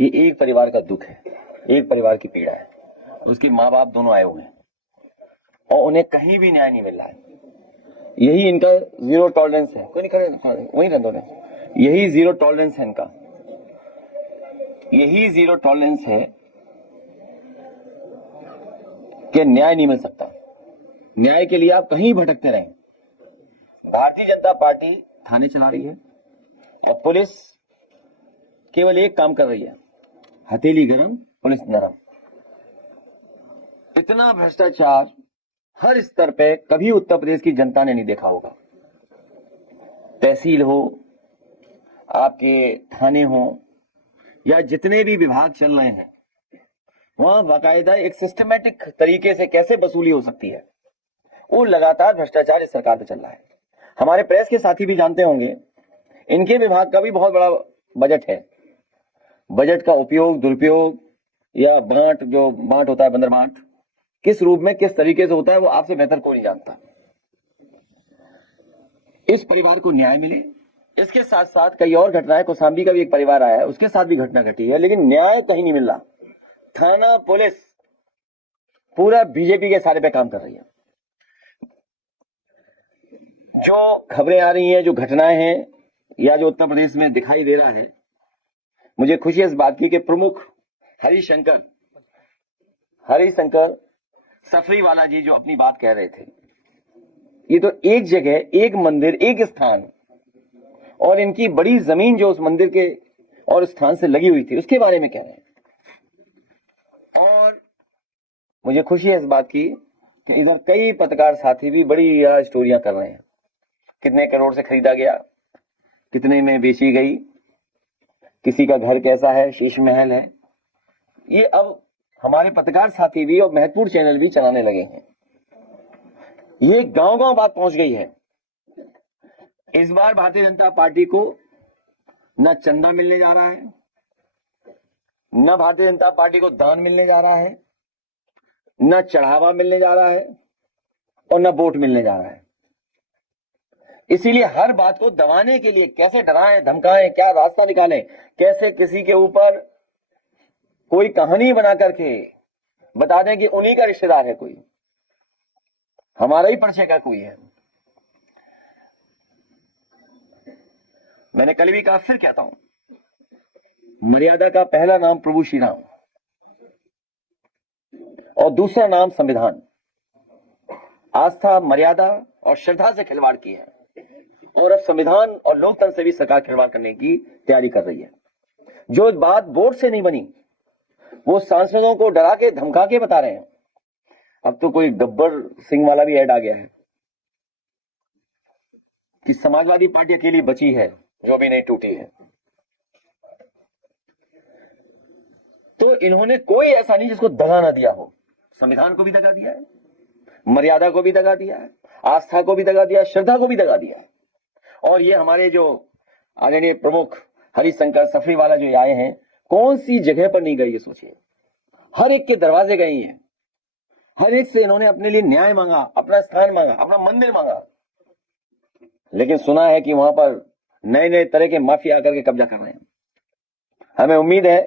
ये एक परिवार का दुख है, एक परिवार की पीड़ा है। उसके माँ बाप दोनों आए हुए हैं और उन्हें कहीं भी न्याय नहीं मिल रहा है। यही इनका जीरो टॉलरेंस है। कोई नहीं करे, वही रहने दो। यही जीरो टॉलरेंस है इनका, यही जीरो टॉलरेंस है कि न्याय नहीं मिल सकता। न्याय के लिए आप कहीं भटकते रहें। भारतीय जनता पार्टी थाने चला रही है और पुलिस केवल एक काम कर रही है, हथेली गरम पुलिस नरम। इतना भ्रष्टाचार हर स्तर पे कभी उत्तर प्रदेश की जनता ने नहीं देखा होगा। तहसील हो, आपके थाने हो, या जितने भी विभाग चल रहे हैं, वहां बाकायदा एक सिस्टमैटिक तरीके से कैसे वसूली हो सकती है, वो लगातार भ्रष्टाचार इस सरकार पे चल रहा है। हमारे प्रेस के साथी भी जानते होंगे, इनके विभाग का भी बहुत बड़ा बजट है। बजट का उपयोग, दुरुपयोग या बांट होता है, बंदर बांट, किस रूप में किस तरीके से होता है वो आपसे बेहतर कोई नहीं जानता। इस परिवार को न्याय मिले, इसके साथ साथ कई और घटनाएं, कौशाम्बी का भी एक परिवार आया है, उसके साथ भी घटना घटी है, लेकिन न्याय कहीं नहीं मिल रहा। थाना पुलिस पूरा बीजेपी के सारे पे काम कर रही है। जो खबरें आ रही हैं, जो घटनाएं हैं, या जो उत्तर प्रदेश में दिखाई दे रहा है, मुझे खुशी है इस बात की कि प्रमुख हरिशंकर सफरीवाला जी जो अपनी बात कह रहे थे, ये तो एक जगह, एक मंदिर, एक स्थान, और इनकी बड़ी जमीन जो उस मंदिर के और स्थान से लगी हुई थी, उसके बारे में कह रहे हैं। और मुझे खुशी है इस बात की कि इधर कई पत्रकार साथी भी बड़ी स्टोरियां कर रहे हैं। कितने करोड़ से खरीदा गया, कितने में बेची गई, किसी का घर कैसा है, शीश महल है। ये अब हमारे पत्रकार साथी भी और महत्वपूर्ण चैनल भी चलाने लगे हैं। ये गांव-गांव बात पहुंच गई है। इस बार भारतीय जनता पार्टी को न चंदा मिलने जा रहा है, न भारतीय जनता पार्टी को दान मिलने जा रहा है, न चढ़ावा मिलने जा रहा है, और न वोट मिलने जा रहा है। इसीलिए हर बात को दबाने के लिए कैसे डराएं, धमकाएं, क्या रास्ता निकालें, कैसे किसी के ऊपर कोई कहानी बना करके बता दें कि उन्हीं का रिश्तेदार है कोई, हमारा ही परिचय का कोई है। मैंने कल भी कहा, फिर कहता हूं, मर्यादा का पहला नाम प्रभु श्री राम और दूसरा नाम संविधान। आस्था, मर्यादा और श्रद्धा से खिलवाड़ की है, और अब संविधान और लोकतंत्र से भी सरकार खिलवाड़ करने की तैयारी कर रही है। जो बात बोर्ड से नहीं बनी, वो सांसदों को डरा के धमका के बता रहे हैं। अब तो कोई गब्बर सिंह वाला भी ऐड आ गया है कि समाजवादी पार्टी अकेली बची है जो भी नहीं टूटी है। तो इन्होंने कोई ऐसा नहीं जिसको दगा ना दिया हो। संविधान को भी दगा दिया है, मर्यादा को भी दगा दिया है, आस्था को भी दगा दिया, श्रद्धा को भी दगा दिया है। और ये हमारे जो आदरणीय प्रमुख हरिशंकर सफरीवाला जो आए हैं, कौन सी जगह पर नहीं गए ये सोचिए। हर एक के दरवाजे गए हैं, हर एक से इन्होंने अपने लिए न्याय मांगा, अपना स्थान मांगा, अपना मंदिर मांगा। लेकिन सुना है कि वहां पर नए नए तरह के माफिया आकर के कब्जा कर रहे हैं। हमें उम्मीद है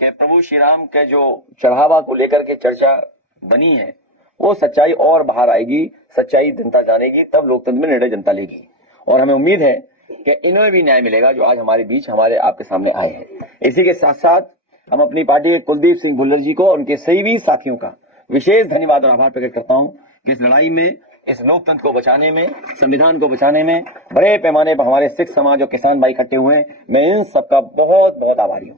कि प्रभु श्री राम के जो चढ़ावा को लेकर के चर्चा बनी है, वो सच्चाई और बाहर आएगी, सच्चाई जनता जानेगी, तब लोकतंत्र में निर्णय जनता लेगी। और हमें उम्मीद है कि इन्हें भी न्याय मिलेगा जो आज हमारे बीच, हमारे आपके सामने आए हैं। इसी के साथ साथ हम अपनी पार्टी के कुलदीप सिंह भुल्लर जी को और उनके सभी साथियों का विशेष धन्यवाद और आभार प्रकट करता हूं कि इस लड़ाई में, इस लोकतंत्र को बचाने में, संविधान को बचाने में बड़े पैमाने पर हमारे सिख समाज और किसान भाई इकट्ठे हुए हैं। मैं इन सबका बहुत बहुत आभारी हूं।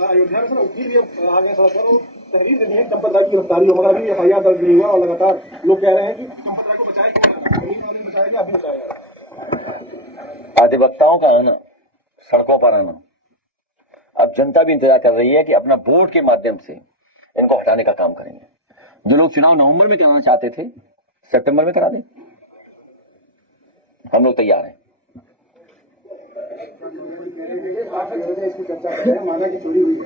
अयोध्या में सर वकील भी आ गए सड़क पर, तहरीर देनी है चंपत राय की गिरफ्तारी हो, मगर अभी एफआईआर दर्ज नहीं हुआ और लगातार लोग कह रहे हैं कि चंपत राय को बचाया अभी बचाया। अधिवक्ताओं का आना, सड़कों पर आना, अब जनता भी इंतजार कर रही है कि अपना वोट के माध्यम से इनको हटाने का काम करेंगे। जो लोग चुनाव नवंबर में कराना चाहते थे, सितंबर में करा दें, हम लोग तैयार हैं। इसकी चर्चा कर रहे हैं, माना कि चोरी हुई है,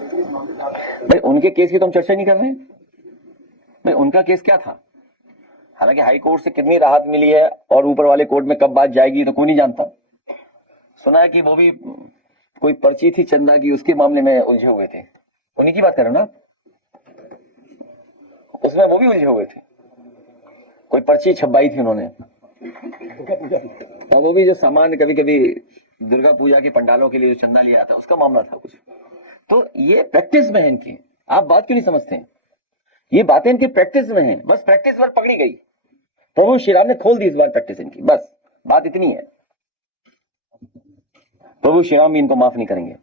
लेकिन इस मामले में भाई उनके केस की तो हम चर्चा नहीं कर रहे हैं। भाई उनका केस क्या था? हालांकि हाई कोर्ट से कितनी राहत मिली है और ऊपर वाले कोर्ट में कब बात जाएगी तो कोई नहीं जानता। सुना है कि वो भी कोई पर्ची थी चंदा की, उसके मामले में उलझे हुए थे। उन्हीं की बात कर रहे हो ना? उसमें वो भी उलझे हुए थे, कोई पर्ची छपवाई थी उन्होंने, और वो भी जो सामान कभी कभी दुर्गा पूजा के पंडालों के लिए जो चंदा लिया था उसका मामला था कुछ। तो ये प्रैक्टिस में है इनकी, आप बात क्यों नहीं समझते? ये बातें इनकी प्रैक्टिस में है, बस प्रैक्टिस पर पकड़ी गई। प्रभु श्री राम ने खोल दी इस बार प्रैक्टिस इनकी, बस बात इतनी है। प्रभु श्री राम भी इनको माफ नहीं करेंगे।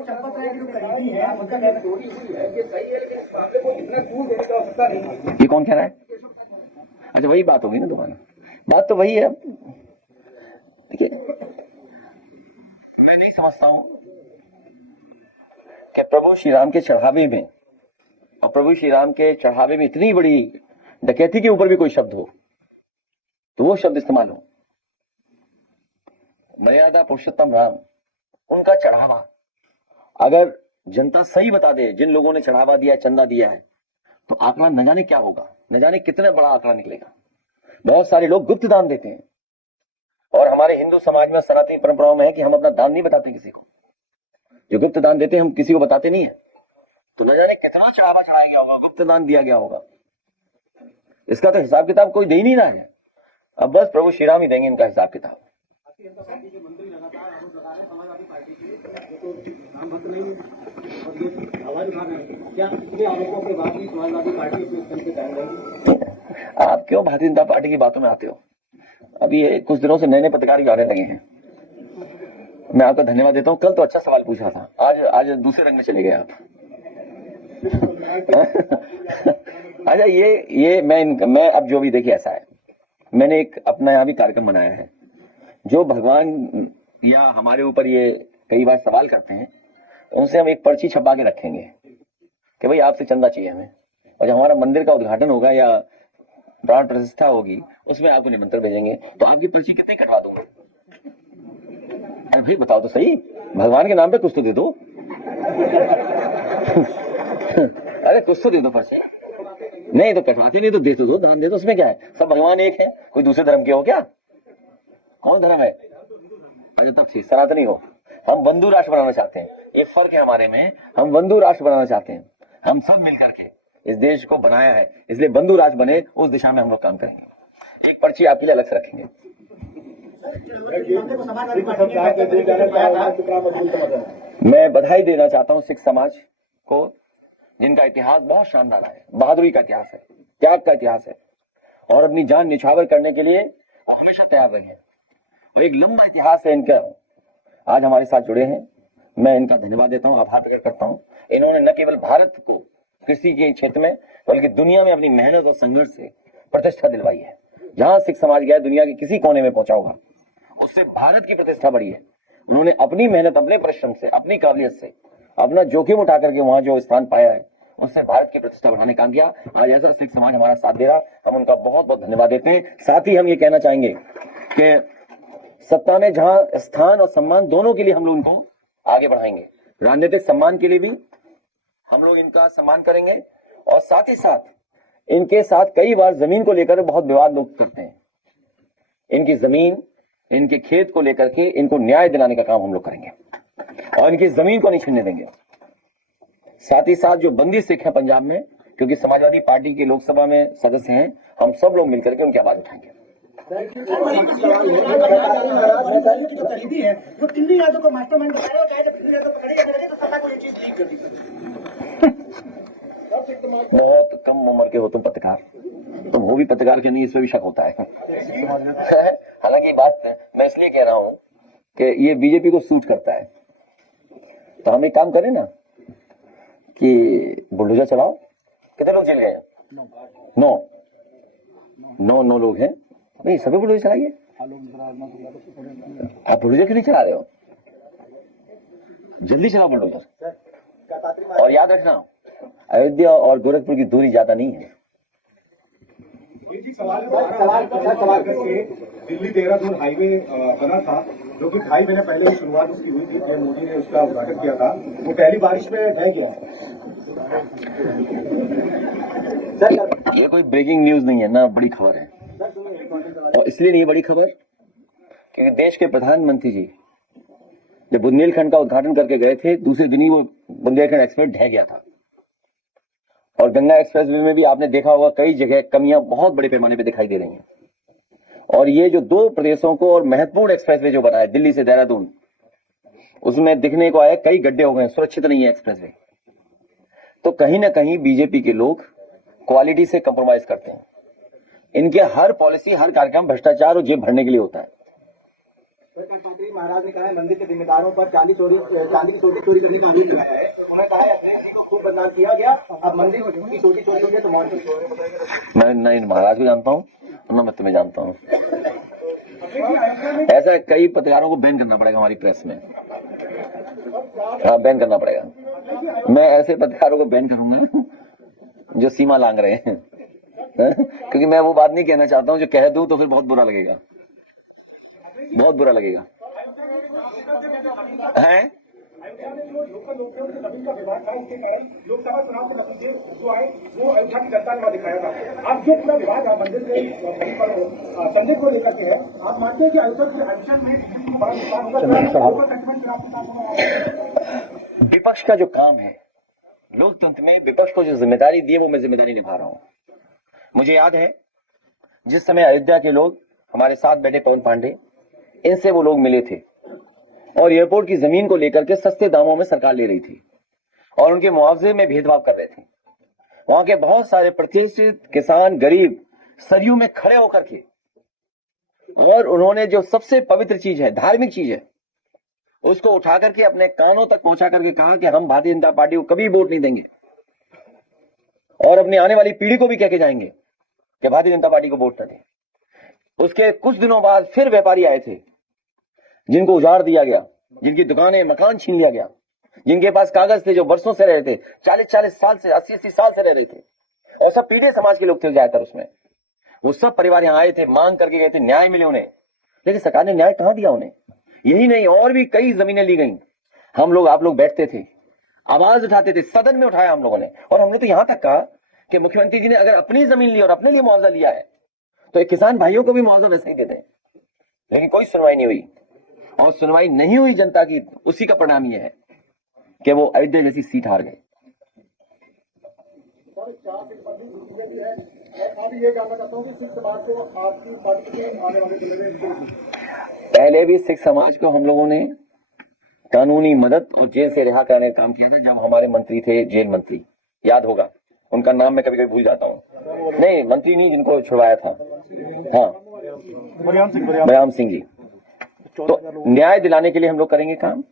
शपथ है कि जो करीबी है उनका कहना चोरी हुई है, ये सही है, लेकिन इस मामले को इतना दूर देने की आवश्यकता नहीं है। ये कौन कह रहा है? अच्छा वही बात होगी ना दोबारा, बात तो वही है। देखिए मैं नहीं समझता हूं कि प्रभु श्री राम के चढ़ावे में और प्रभु श्री राम के चढ़ावे में इतनी बड़ी डकैती के ऊपर भी कोई शब्द हो तो वो शब्द इस्तेमाल हो। मर्यादा पुरुषोत्तम राम, उनका चढ़ावा अगर जनता सही बता दे, जिन लोगों ने चढ़ावा दिया, चंदा दिया है, तो आंकड़ा न जाने क्या होगा, न जाने कितने बड़ा आंकड़ा निकलेगा। बहुत सारे लोग गुप्त दान देते हैं, और हमारे हिंदू समाज में सनातनी परंपराओं में है कि हम अपना दान नहीं बताते किसी को। जो गुप्त दान देते हैं हम किसी को बताते नहीं है, तो न जाने कितना चढ़ावा चढ़ाया गया होगा, गुप्त दान दिया गया होगा। इसका तो हिसाब किताब कोई दे ही नहीं रहा है। अब बस प्रभु श्री राम ही देंगे इनका हिसाब किताब। आप क्यों भारतीय जनता पार्टी की बातों में आते हो? अभी ये कुछ दिनों से नए नए पत्रकार भी आने लगे हैं। मैं आपका धन्यवाद देता हूँ। कल तो अच्छा सवाल पूछा था, आज दूसरे रंग में चले गए आप। अच्छा ये मैं अब जो भी देखिए ऐसा है, मैंने एक अपना यहाँ भी कार्यक्रम बनाया है। जो भगवान या हमारे ऊपर ये कई बार सवाल करते हैं, उनसे हम एक पर्ची छपा के रखेंगे कि भाई आपसे चंदा चाहिए हमें, और जब हमारा मंदिर का उद्घाटन होगा या प्राण प्रतिष्ठा होगी उसमें आपको निमंत्रण भेजेंगे, तो आपकी पर्ची कितनी कटवा दूंगा? अरे भाई बताओ तो सही, भगवान के नाम पे कुछ तो दे दो। अरे कुछ तो दे दो पर्ची। नहीं तो कटवाते नहीं तो दे तो दो, दान दे दो, उसमें क्या है? सब भगवान एक है, कोई दूसरे धर्म के हो क्या? कौन धर्म है? अरे तब ठीक, सनातनी हो। हम बंधु राष्ट्र बनाना चाहते हैं, एक फर्क है हमारे में, हम बंधु राष्ट्र बनाना चाहते हैं। हम सब मिलकर के इस देश को बनाया है, इसलिए बंधु राष्ट्र बने, उस दिशा में हम लोग काम करेंगे। एक पर्ची आपके लिए अलग से रखेंगे। मैं बधाई देना चाहता हूँ सिख समाज को, जिनका इतिहास बहुत शानदार है, बहादुरी का इतिहास है, त्याग का इतिहास है, और अपनी जान निछावर करने के लिए हमेशा तैयार रहे हैं। वो एक लंबा इतिहास है इनका, आज हमारे साथ जुड़े हैं। मैं इनका धन्यवाद देता हूँ, आभार प्रकट करता हूँ। इन्होंने न केवल भारत को कृषि के क्षेत्र में बल्कि दुनिया में अपनी मेहनत और संघर्ष से प्रतिष्ठा दिलवाई है। जहां सिख समाज गया, दुनिया के किसी कोने में पहुंचा होगा, उससे भारत की प्रतिष्ठा बढ़ी है। उन्होंने अपनी मेहनत, अपने परिश्रम से, अपनी काबिलियत से, अपना जोखिम उठा करके वहां जो स्थान पाया है, उससे भारत की प्रतिष्ठा बढ़ाने का काम किया। आज ऐसा सिख समाज हमारा साथ दे रहा, हम उनका बहुत बहुत धन्यवाद देते हैं। साथ ही हम ये कहना चाहेंगे कि सत्ता में जहां स्थान और सम्मान दोनों के लिए हम लोग इनको आगे बढ़ाएंगे, राजनीतिक सम्मान के लिए भी हम लोग इनका सम्मान करेंगे, और साथ ही साथ इनके साथ कई बार जमीन को लेकर बहुत विवाद लोग करते हैं। इनकी जमीन, इनके खेत को लेकर के इनको न्याय दिलाने का काम हम लोग करेंगे, और इनकी जमीन को नहीं छीनने देंगे। साथ ही साथ जो बंदी सिख है पंजाब में, क्योंकि समाजवादी पार्टी के लोकसभा में सदस्य हैं, हम सब लोग मिलकर के उनकी आवाज उठाएंगे। जो करीबी है, वो दिल्ली यादव को मास्टरमाइंड बता रहे हो, चाहे जब दिल्ली यादव पकड़े जाने लगे तो सत्ता को ये चीज लीक कर दी। बहुत कम उम्र के हो तुम पत्रकार, तुम वो भी पत्रकार के नहीं, इसमें भी शक होता है। हालांकि बात मैं इसलिए कह रहा हूं कि ये बीजेपी को सूट करता है, तो हम एक काम करें ना कि बुलडोजर चलाओ। कितने लोग जेल गए? 9 लोग हैं। नहीं सभी बुलडोजर चलाइए। आप बुलडोजर क्यों नहीं चला रहे हो? जल्दी चलाओ बुलडोजर। और याद रखना, अयोध्या और गोरखपुर की दूरी ज्यादा नहीं है। सवाल करके दिल्ली देहरादून हाईवे बना था, जो कि 2.5 महीने पहले ही शुरुआत उसकी हुई थी। पीएम मोदी ने उसका उद्घाटन किया था, वो पहली बारिश में ढह गया। ये कोई ब्रेकिंग न्यूज नहीं है ना, बड़ी खबर है। और इसलिए नहीं बड़ी खबर क्योंकि देश के प्रधानमंत्री जी जब बुंदेलखंड का उद्घाटन करके गए थे, दूसरे दिन ही वो बुंदेलखंड एक्सप्रेस ढह गया था। और गंगा एक्सप्रेसवे में भी आपने देखा होगा कई जगह कमियां बहुत बड़े पैमाने पे दिखाई दे रही हैं। और ये जो 2 प्रदेशों को और महत्वपूर्ण एक्सप्रेसवे जो बना है दिल्ली से देहरादून, उसमें दिखने को आया कई गड्ढे हो गए, सुरक्षित नहीं है एक्सप्रेसवे। तो कहीं ना कहीं बीजेपी के लोग क्वालिटी से कंप्रोमाइज करते हैं। इनके हर पॉलिसी, हर कार्यक्रम भ्रष्टाचार और जेब भरने के लिए होता है। महाराज ने कहा है मंदिर के जिम्मेदारों पर चांदी की चोरी करने का आरोप लगाया है। उन्होंने कहा है अपने को खूब बदनाम किया गया, अब मंदिर की छोटी चोरी हुई है तो मैं नहीं महाराज को जानता हूँ ना, मैं तुम्हें जानता हूँ। ऐसा कई पत्रकारों को बैन करना पड़ेगा हमारी प्रेस में। हाँ, बैन करना पड़ेगा। मैं ऐसे पत्रकारों को बैन करूंगा जो सीमा लांघ रहे हैं क्योंकि मैं वो बात नहीं कहना चाहता हूँ जो कह दूं तो फिर बहुत बुरा लगेगा, बहुत बुरा लगेगा। हैं? लोकसभा चुनाव के नतीजे जो आए वो अयोध्या की जनता ने दिखाया था। अब जो पूरा विवाद मंदिर से संजय को लेकर के है, आप मानते हैं कि अयोध्या के आयोजन में बड़ा नुकसान होगा? विपक्ष का जो काम है लोकतंत्र में, विपक्ष को जो जिम्मेदारी दी है वो मैं जिम्मेदारी निभा रहा हूं। मुझे याद है जिस समय अयोध्या के लोग हमारे साथ बैठे पवन पांडे, इनसे वो लोग मिले थे और एयरपोर्ट की जमीन को लेकर के सस्ते दामों में सरकार ले रही थी और उनके मुआवजे में भेदभाव कर रहे थे। वहां के बहुत सारे प्रतिष्ठित किसान, गरीब सरयू में खड़े होकर के, और उन्होंने जो सबसे पवित्र चीज है, धार्मिक चीज है, उसको उठा करके अपने कानों तक पहुंचा करके कहा कि हम भारतीय जनता पार्टी को कभी वोट नहीं देंगे और अपनी आने वाली पीढ़ी को भी कह के जाएंगे कि भारतीय जनता पार्टी को वोट न दें। उसके कुछ दिनों बाद फिर व्यापारी आए थे जिनको उजाड़ दिया गया, जिनकी दुकानें, मकान छीन लिया गया, जिनके पास कागज थे, जो वर्षों से रह रहे थे, 40-40 साल से, 80-80 साल से रह रहे थे, और सब पीढ़ी समाज के लोग थे ज्यादातर उसमें। वो सब परिवार यहाँ आए थे, मांग करके गए थे, न्याय मिले उन्हें, लेकिन सरकार ने न्याय कहां दिया उन्हें? यही नहीं, और भी कई जमीनें ली गई। हम लोग, आप लोग बैठते थे, आवाज उठाते थे, सदन में उठाया हम लोगों ने, और हमने तो यहां तक कहा कि मुख्यमंत्री जी ने अगर अपनी जमीन ली और अपने लिए मुआवजा लिया है तो एक किसान भाइयों को भी मुआवजा वैसे ही दे दें। लेकिन कोई सुनवाई नहीं हुई, और सुनवाई नहीं हुई जनता की, उसी का परिणाम यह है कि वो अयोध्या जैसी सीट हार गए। पहले भी सिख समाज को हम लोगों ने कानूनी मदद और जेल से रिहा कराने का काम किया था जब हमारे मंत्री थे, जेल मंत्री, याद होगा उनका नाम मैं कभी कभी भूल जाता हूँ। नहीं, मंत्री नहीं, जिनको छुड़वाया था, हाँ, बयाम सिंह जी। तो न्याय दिलाने के लिए हम लोग करेंगे काम,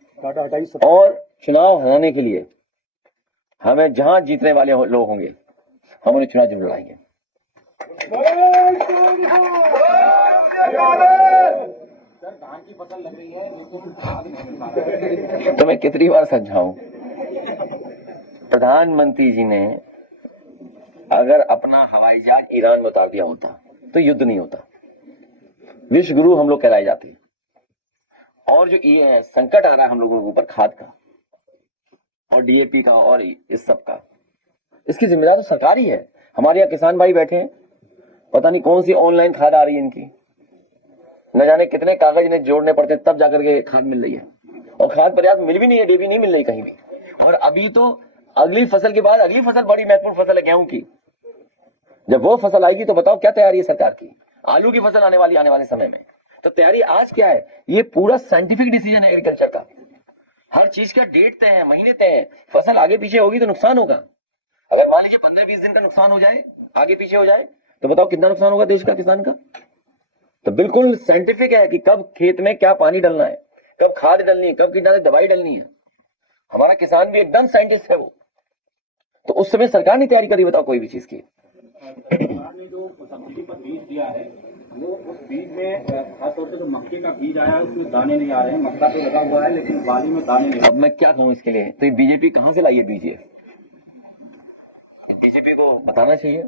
और चुनाव हराने के लिए हमें जहां जीतने वाले लोग होंगे हम उन्हें चुनाव जरूर लड़ाएंगे। धान की फसल लग रही है तो मैं कितनी बार समझाऊं, प्रधानमंत्री जी ने अगर अपना हवाई जहाज ईरान में उतार दिया होता तो युद्ध नहीं होता। विश्व गुरु हम लोग कहलाए जाते। और जो ये संकट आ रहा है हम लोगों के ऊपर, खाद का और डीएपी का और इस सब का, इसकी जिम्मेदार तो सरकार ही है। हमारे यहाँ किसान भाई बैठे हैं, पता नहीं कौन सी ऑनलाइन खाद आ रही है इनकी, न जाने कितने कागज इन्हें जोड़ने पड़ते हैं तब जाकर के खाद मिल रही है, और खाद पर्याप्त मिल भी नहीं है, डीएपी नहीं मिल रही कहीं भी। और अभी तो अगली फसल के बाद अगली फसल बड़ी महत्वपूर्ण फसल है गेहूं की। जब वो फसल आएगी तो बताओ क्या तैयारी है सरकार की। आलू की फसल आने वाले समय में, तो तैयारी आज क्या है? ये पूरा साइंटिफिक डिसीजन है एग्रीकल्चर का। हर चीज का डेट तय है, महीने तय है। फसल आगे पीछे होगी तो नुकसान होगा। अगर मान लीजिए 15-20 दिन का नुकसान हो जाए, आगे पीछे हो जाए, तो बताओ कितना नुकसान होगा देश का, किसान का। तो बिल्कुल साइंटिफिक है कि कब खेत में क्या पानी डालना है, कब खाद डालनी है, कब कीटनाशक दवाई डालनी है। हमारा किसान भी एकदम साइंटिस्ट है वो। तो उस समय सरकार ने तैयारी करी, बताओ कोई भी चीज की। सरकार ने जो सब्सिडी पर बीज दिया है, वो उस बीज में खासतौर से जो मक्के का बीज आया है उसमें दाने नहीं आ रहे हैं। मक्का तो लगा हुआ है लेकिन बाली में दाने नहीं। अब मैं क्या कहूं इसके लिए? तो ये बीजेपी कहां से लाई है बीज? बीजेपी को बताना चाहिए।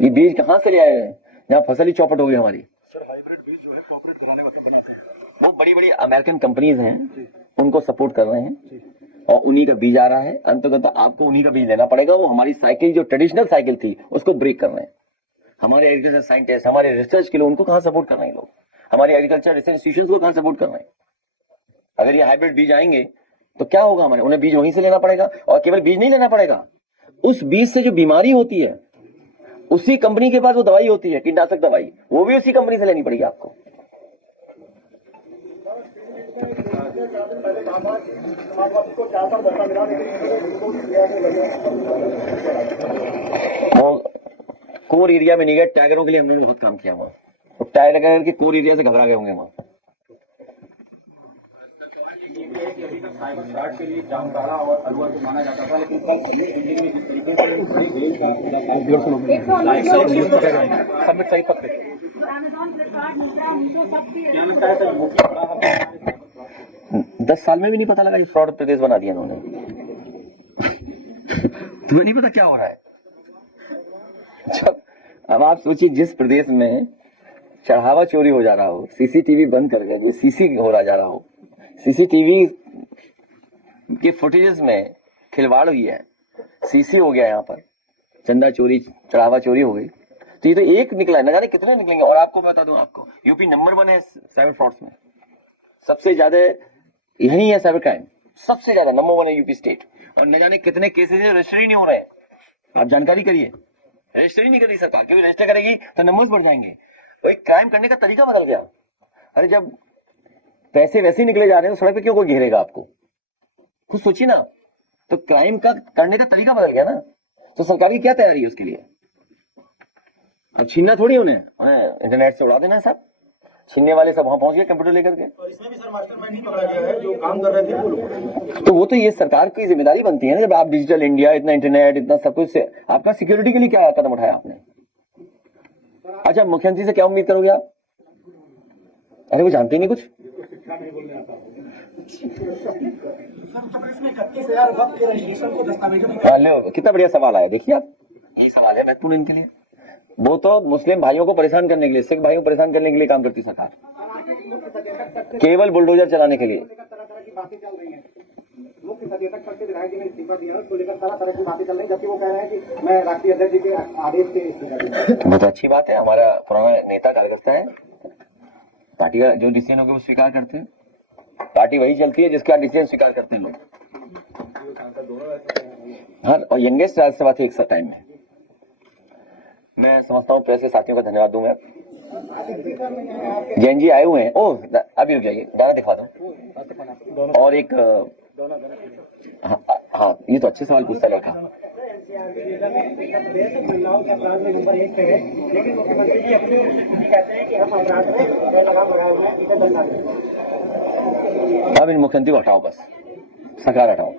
ये बीज कहाँ से ले आए हैं जहाँ फसल ही चौपट हो गई हमारी। सर हाइब्रिड बीज जो है कॉर्पोरेट कराने वाले बनाते हैं। वो बड़ी बड़ी अमेरिकन कंपनीज हैं, उनको सपोर्ट कर रहे हैं और उन्हीं का बीज आ रहा है। अंततः आपको उन्हीं का बीज लेना पड़ेगा। वो हमारी साइकिल जो ट्रेडिशनल साइकिल थी उसको ब्रेक कर रहे हैं। हमारे एग्रीकल्चर साइंटिस्ट, हमारे रिसर्च के लिए उनको कहाँ सपोर्ट कर रहे हैं लोग, हमारे एग्रीकल्चर रिसर्च इंस्टीट्यूशन को कहाँ सपोर्ट कर रहे हैं। अगर ये हाइब्रिड बीज आएंगे तो क्या होगा, हमारे उन्हें बीज वहीं से लेना पड़ेगा। और केवल बीज नहीं लेना पड़ेगा, उस बीज से जो बीमारी होती है उसी कंपनी के पास वो दवाई होती है, कीटनाशक दवाई, वो भी उसी कंपनी से लेनी पड़ेगी आपको। वो कोर एरिया में नहीं गए, टाइगरों के लिए हमने बहुत काम किया वहां, तो टाइगर के कोर एरिया से घबरा गए होंगे वहां। साइबर के लिए जामताड़ा और अलवर को माना जाता था, लेकिन कल जिस तरीके से सबमिट सही पक्के अमेज़न, फ्लिपकार्ट, मिंत्रा, मीशो सब 10 साल में भी नहीं पता लगा ये फ्रॉड प्रदेश बना दिया इन्होंने। तुम्हें नहीं पता क्या हो रहा है। जब अब आप सोचिए जिस प्रदेश में चढ़ावा चोरी हो जा रहा हो, सीसीटीवी बंद करके जो सीसी हो रहा जा रहा हो, सीसीटीवी के फुटेजेस में खिलवाड़ हुई है, सीसी हो गया यहाँ पर, चंदा चोरी, चढ़ावा चोरी हो गई। तो ये तो एक निकला है, न जाने कितने निकलेंगे। और आपको बता दूं, आपको यूपी नंबर 1 है साइबर फ्रॉड्स में, सबसे ज्यादा यही है साइबर क्राइम, सबसे ज्यादा नंबर 1 है यूपी स्टेट। और न जाने कितने केसेस रजिस्टर ही नहीं हो रहे हैं। आप जानकारी करिए, रजिस्टर ही नहीं कर रही सरकार, क्योंकि रजिस्टर करेगी तो नंबर्स बढ़ जाएंगे। वही क्राइम करने का तरीका बदल गया। अरे जब पैसे वैसे ही निकले जा रहे हैं तो सड़क पे क्यों कोई घेरेगा आपको, खुद सोचिए ना। तो क्राइम का करने का तरीका बदल गया ना, तो सरकार की क्या तैयारी है उसके लिए। अब छीनना थोड़ी उन्हें इंटरनेट से उड़ा देना है सब। छीनने वाले सब वहां पहुंच गए कंप्यूटर लेकर के। और इसमें भी सर मास्टरमाइंड नहीं पकड़ा गया है, जो काम कर रहे थे वो लोग। तो वो तो ये सरकार की जिम्मेदारी बनती है ना, जब आप डिजिटल इंडिया, इतना इंटरनेट, इतना सब कुछ से आपका सिक्योरिटी के लिए क्या कदम उठाया आपने। अच्छा, मुख्यमंत्री से क्या उम्मीद करोगे आप। अरे वो जानते ही नहीं कुछ। लो कितना बढ़िया सवाल आया, देखिए आप, ये सवाल है महत्वपूर्ण इनके लिए। वो तो मुस्लिम भाइयों को परेशान करने के लिए, सिख भाइयों को परेशान करने के लिए काम करती सरकार, केवल बुलडोजर चलाने के लिए। मुख्य सचेतक पद से विधायक जी ने इस्तीफा दिया, उसको लेकर तरह की बातें चल रही, जबकि वो कह रहे हैं कि मैं राष्ट्रीय अध्यक्ष जी के आदेश से इस्तीफा दिया। बहुत अच्छी बात है, हमारा पुराना नेता कार्यकर्ता है, पार्टी का जो डिसीजन होगा वो स्वीकार करते हैं। पार्टी वही चलती है जिसका डिसीजन स्वीकार करते हैं लोग। हाँ, और यंगेस्ट राज्यसभा थे एक टाइम में। मैं समझता हूँ प्रेस के साथियों का धन्यवाद दूं मैं। जैन जी आए हुए हैं। ओह, अभी रुक जाइए, दाना दिखा दो। और एक हाँ, ये तो अच्छे सवाल पूछता लड़का। महिलाओं के अपराध में नंबर 1 पे है, लेकिन मुख्यमंत्री जी अपनी कहते हैं कि हम अपराध में लगाम लगाए हुए हैं। अब इन मुख्यमंत्री को हटाओ, बस सरकार हटाओ।